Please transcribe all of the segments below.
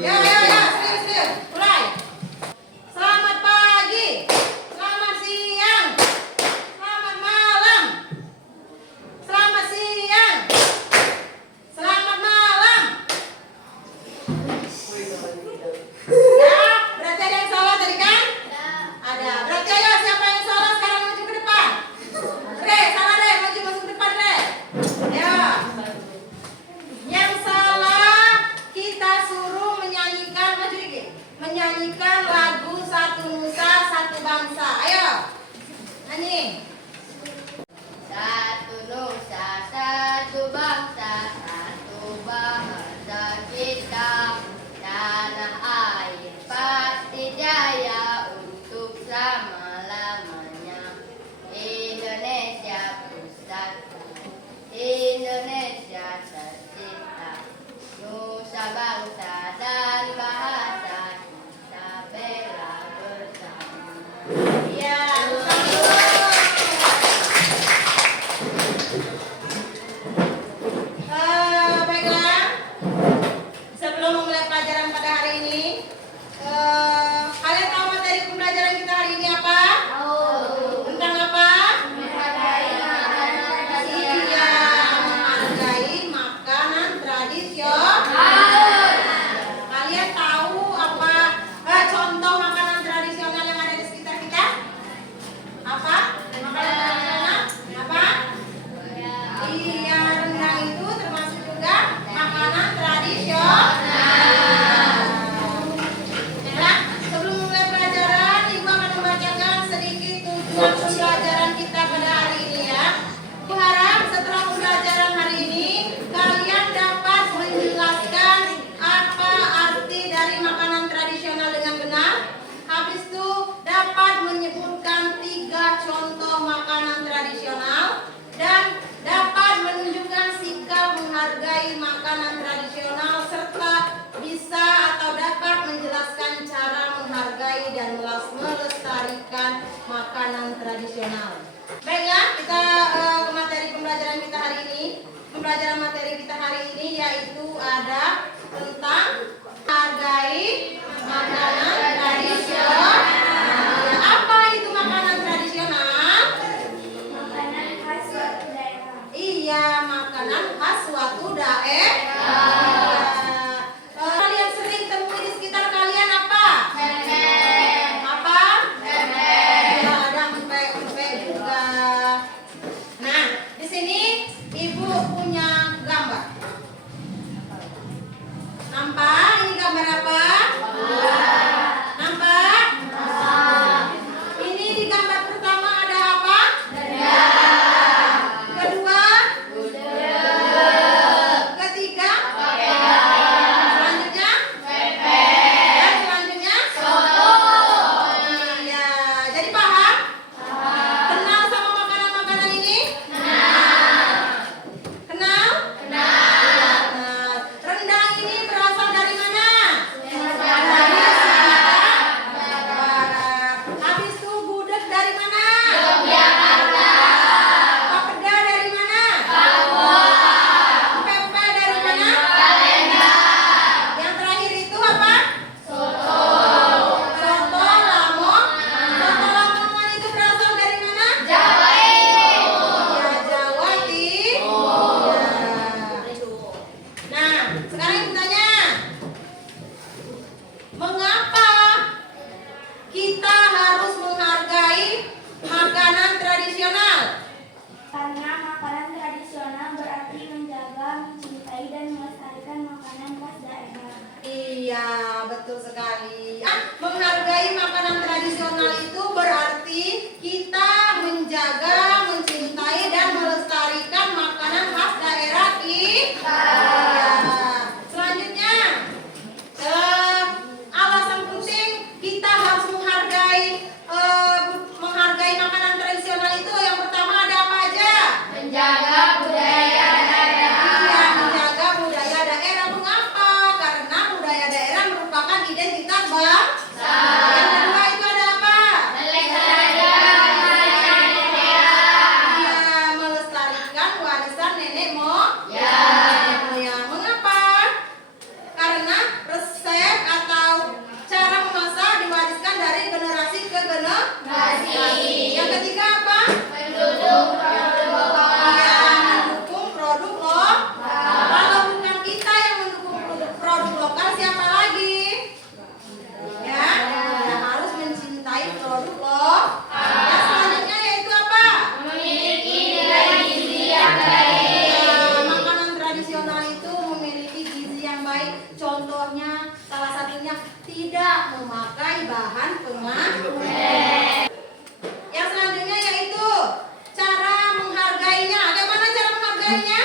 Ya, ya, ya, serius. Mulai. Selamat pagi, selamat siang, selamat malam, selamat siang, selamat malam. Ya, berarti ada yang salah tadi kan? Ada. Berarti ayo siapa yang salah sekarang maju ke depan. Re, salah Re, maju masuk ke depan Re. Ya. Yang salah kita suruh menyanyikan, maju dikit. Menyanyikan lagu Satu Nusa Satu Bangsa. Ayo. Nyanyi. Satu nusa, satu bangsa, satu bahasa kita. Tanah air pasti jaya untuk selama-lamanya. Indonesia bersatu, Indonesia tercinta. Nusa bangsa dan bahasa kita bela bersama. Ya. Baiklah. Sebelum memulai pelajaran pada hari ini, kalian tahu materi pembelajaran kita hari ini apa? Tentang apa? Iya, menghargai makanan tradisional. Kalian tahu apa contoh makanan tradisional yang ada di sekitar kita? Apa? Makanan tradisional? Apa? Iya, rendang itu termasuk juga makanan tradisional. Nah, sebelum mulai pelajaran, Ibu akan membacakan sedikit tujuan pembelajaran kita pada hari ini ya. Ibu harap setelah pembelajaran hari ini kalian dapat menjelaskan apa arti dari makanan tradisional dengan benar. Habis itu dapat menyebutkan 3 contoh makanan tradisional dan dapat menunjukkan sikap menghargai makanan tradisional serta bisa atau dapat menjelaskan cara menghargai dan melestarikan makanan tradisional. Baiklah, kita ke materi pembelajaran kita hari ini. Pembelajaran materi kita hari ini yaitu ada tentang menghargai makanan tradisional. Ya, apa itu makanan tradisional? Makanan khas suatu daerah. Iya, makanan khas suatu daerah. Kalian sering temui di sekitar kalian apa? Apa? Ya, ada empek-empek juga. Nah, di sini Ibu punya gambar. Nampak? Ini gambar apa? Nampak? Ini di gambar pertama ada apa? Kedua? Ketiga? Selanjutnya? Dan selanjutnya? Iya, jadi paham? Kenal sama makanan-makanan ini? Kenal? Kenal. Rendang ini berasal dari mana? Dari Sumatera Barat. Habis itu gudeg dari mana? Papeda dari mana? Pempek dari mana? Yang terakhir itu apa? Soto Lamongan. Soto Lamongan itu berasal dari mana? Jawa Timur. Ya, Jawa Timur. Nah, sekarang Ibu tanya, mengapa kita harus menghargai makanan tradisional? Karena makanan tradisional berarti menjaga, mencintai, dan melestarikan makanan khas daerah. Iya, betul sekali. Menghargai makanan tradisional itu berarti kita menjaga, mencintai, dan melestarikan makanan khas daerah kita. Selanjutnya, alasan penting kita harus menghargai makanan tradisional itu yang pertama ada apa aja? Menjaga budaya daerah. Iya, menjaga budaya daerah. Mengapa? Karena budaya daerah merupakan identitas contohnya, salah satunya tidak memakai bahan pengawet. Yang selanjutnya yaitu cara menghargainya. Bagaimana cara menghargainya?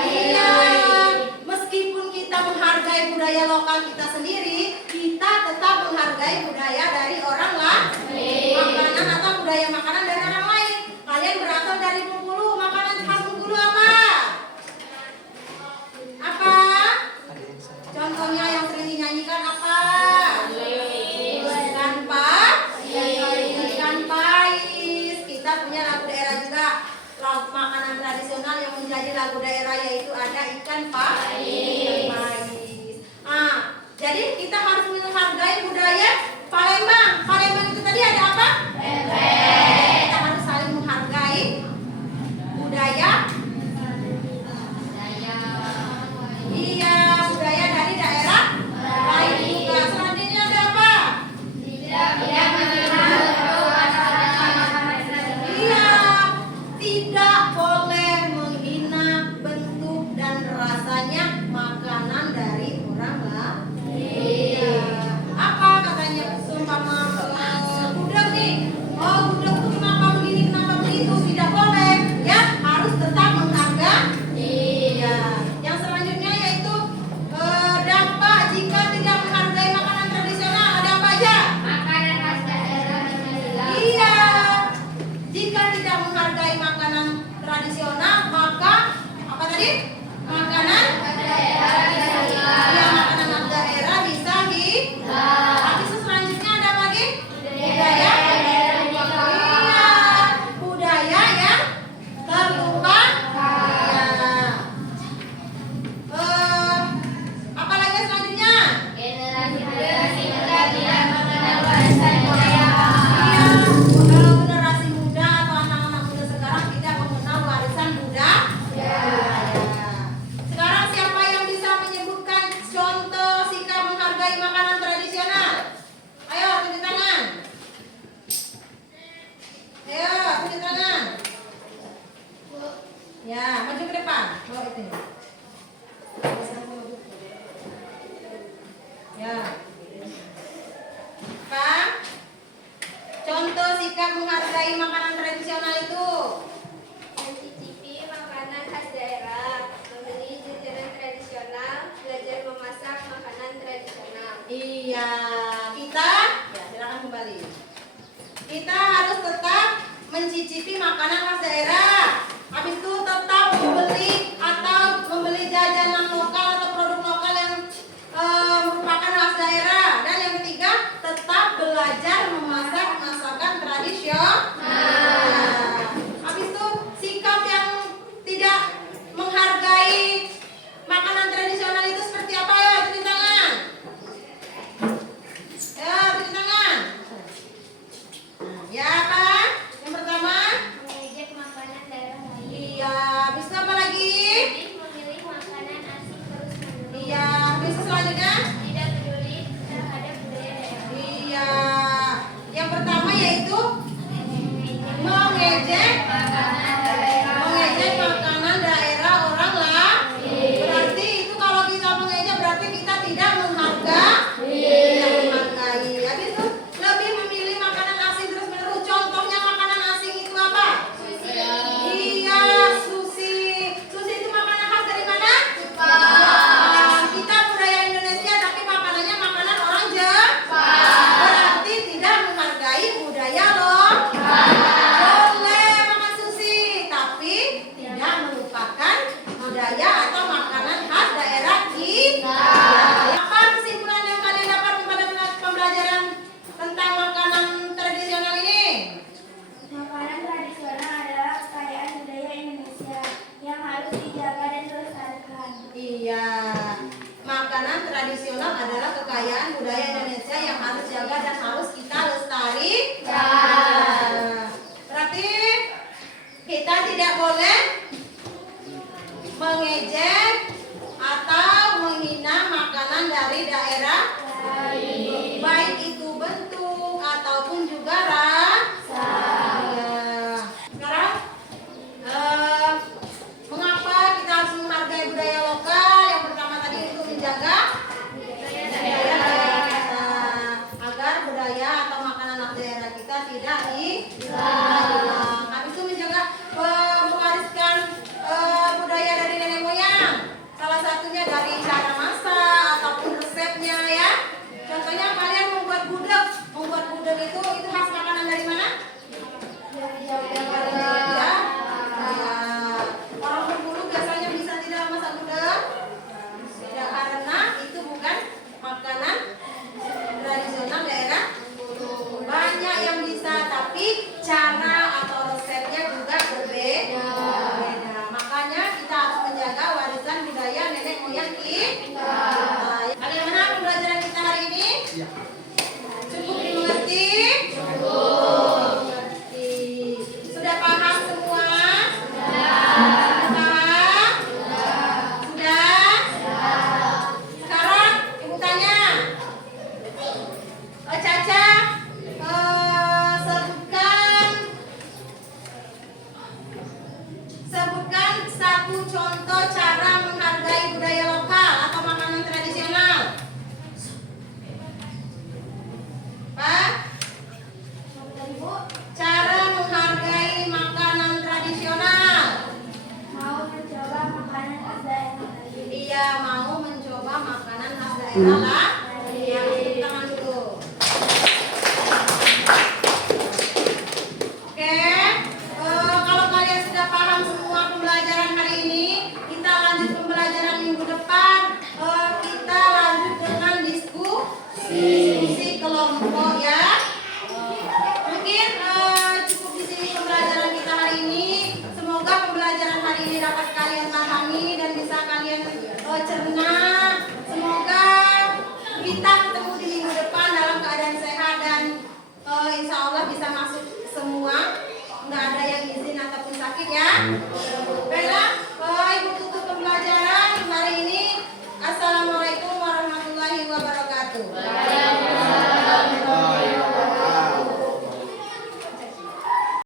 Iya, meskipun kita menghargai budaya lokal kita sendiri, kita tetap menghargai budaya dari orang lain. Makanan atau budaya makanan dari orang lain. Kalian berasal dari Bengkulu, makanan khas Bengkulu apa? Apa? Contohnya yang sering dinyanyikan apa? Ikan pais. Kita punya lagu daerah juga, lagu makanan tradisional yang menjadi lagu daerah, yaitu ada ikan pais. Jadi kita harus menghargai budaya Palembang. Palembang itu tadi ada apa? Kita harus saling menghargai budaya. Iya, budaya dari daerah lain juga. Selanjutnya ada apa? Iya, tidak boleh menghina bentuk dan rasanya makanan dari orang lain. Iya. Apa katanya? Seumpama gudeg nih. Oh, gudeg tuh kenapa begini, kenapa begitu? Tidak boleh. Ya, harus tetap menghargai. Iya. Yang selanjutnya yaitu dampak jika tidak menghargai makanan tradisional. Ada apa aja? Iya. Jika tidak menghargai makanan tradisional, maka apa tadi? Makanan ya, makanan daerah bisa hilang. Habis itu selanjutnya ada apa lagi? Budaya. Iya, budaya yang terlupakan. Apa lagi selanjutnya? Iya, kalau generasi muda atau anak-anak muda sekarang tidak mengenal warisan budaya. Sekarang siapa yang bisa menyebutkan contoh sikap menghargai makanan tradisional? Ayo, tunjuk tangan. Ayo, tunjuk tangan. Ya, maju ke depan. Bawa itu. Ya. Pak, contoh sikap menghargai makanan tradisional itu. Mencicipi makanan khas daerah, membeli jajanan tradisional, belajar memasak makanan tradisional. Iya, kita ya silakan kembali. Kita harus tetap mencicipi makanan khas daerah. Habis itu tetap membeli jajanan lokal atau produk lokal yang merupakan khas daerah. Dan yang ketiga, tetap belajar memasak masakan tradisional. Habis itu sikap yang tidak menghargai makanan tradisional itu seperti apa ya? Tunjuk tangan. Ya, tunjuk tangan. Ya, apa? Yang pertama? Mengejek makanan daerah lain. Iya, habis itu apa lagi? Memilih makanan asing terus-menerus. Iya, habis itu selanjutnya? Tidak peduli terhadap budaya daerah. Iya. Yang pertama yaitu mengejek makanan daerah orang lain. Berarti itu kalau kita mengejek berarti kita tidak menghargai. Habis itu lebih memilih makanan asing terus menerus. Contohnya makanan asing itu apa? Iya, sushi. Sushi itu makanan khas dari mana? Kita budaya Indonesia tapi makanannya makanan orang Jepang. Berarti tidak menghargai budaya loh. Boleh makan sushi, tapi tidak melupakan budaya atau makanan khas daerah kita. Apa kesimpulan yang kalian dapat pada pembelajaran tentang makanan tradisional ini? Makanan tradisional adalah kekayaan budaya Indonesia yang harus dijaga dan dilestarikan. Iya, makanan tradisional adalah kekayaan budaya Indonesia yang harus jaga dan harus kita lestarikan. Berarti kita tidak boleh mengejek atau menghina makanan dari daerah lain, baik itu bentuk ataupun juga rasa. Sekarang mengapa kita harus menghargai budaya lokal? dari cara masak ataupun resepnya ya. Contohnya kalian membuat gudeg. Membuat gudeg itu khas makanan dari mana? Ya, orang berbulu biasanya bisa tidak masak gudeg? Tidak, karena itu bukan makanan tradisional daerah. Banyak yang bisa, tapi cara atau resepnya juga berbeda. Makanya kita harus menjaga warisan budaya nenek moyang kita. Bagaimana pembelajaran kita hari ini? Cukup dimengerti? Mengerti. Sudah paham semua? Sudah paham? Sudah? Sekarang ibu tanya. Caca, sebutkan satu contoh cara menghargai budaya lokal atau makanan tradisional. Pak? Cara menghargai makanan tradisional. Mau mencoba makanan khas daerah lain. Iya, mau mencoba makanan khas daerah lah.